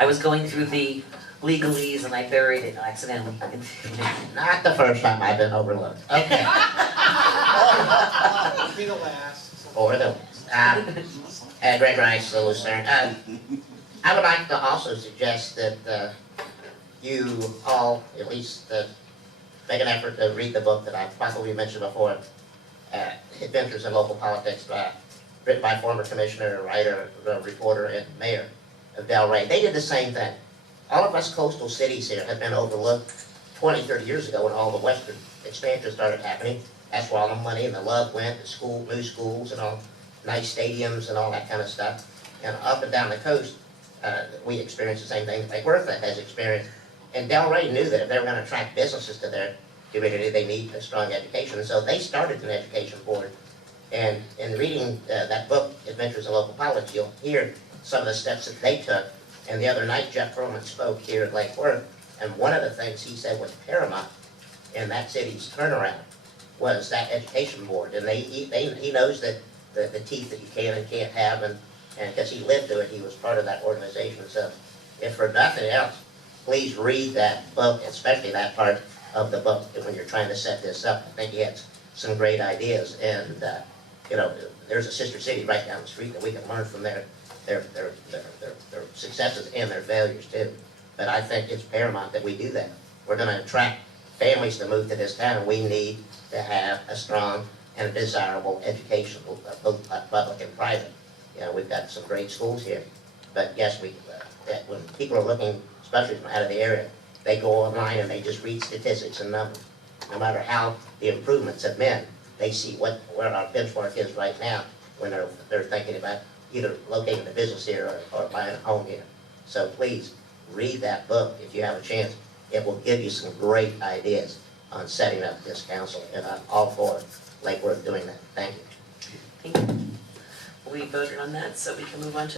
I was going through the legalese and I buried it accidentally. Not the first time I've been overlooked. Okay. Be the last. Or the, Greg Rice, the Lucerne. I would like to also suggest that you all at least make an effort to read the book that I probably mentioned before, Adventures in Local Politics, written by former commissioner, writer, reporter, and mayor of Delray. They did the same thing. All of us coastal cities here have been overlooked 20, 30 years ago when all the western expansion started happening. That's where all the money and the love went, to new schools and all, nice stadiums and all that kind of stuff. And up and down the coast, we experienced the same thing like Bertha has experienced. And Delray knew that if they were going to attract businesses to their community, they need a strong education. And so they started an education board. And in reading that book, Adventures in Local Politics, you'll hear some of the steps that they took. And the other night, Jeff Perlman spoke here at Lake Worth, and one of the things he said was paramount in that city's turnaround was that education board. And he knows that the teeth that you can and can't have, and because he lived through it, he was part of that organization. So if for nothing else, please read that book, especially that part of the book when you're trying to set this up. I think he had some great ideas, and you know, there's a sister city right down the street that we can learn from their successes and their failures too. But I think it's paramount that we do that. We're going to attract families to move to this town, and we need to have a strong and a desirable education, both public and private. You know, we've got some great schools here, but yes, that when people are looking, especially from out of the area, they go online and they just read statistics and numbers. No matter how the improvements have been, they see where our benchmark is right now when they're thinking about either locating a business here or buying a home here. So please read that book if you have a chance. It will give you some great ideas on setting up this council, and I'm all for Lake Worth doing that. Thank you. Thank you. We voted on that, so we can move on to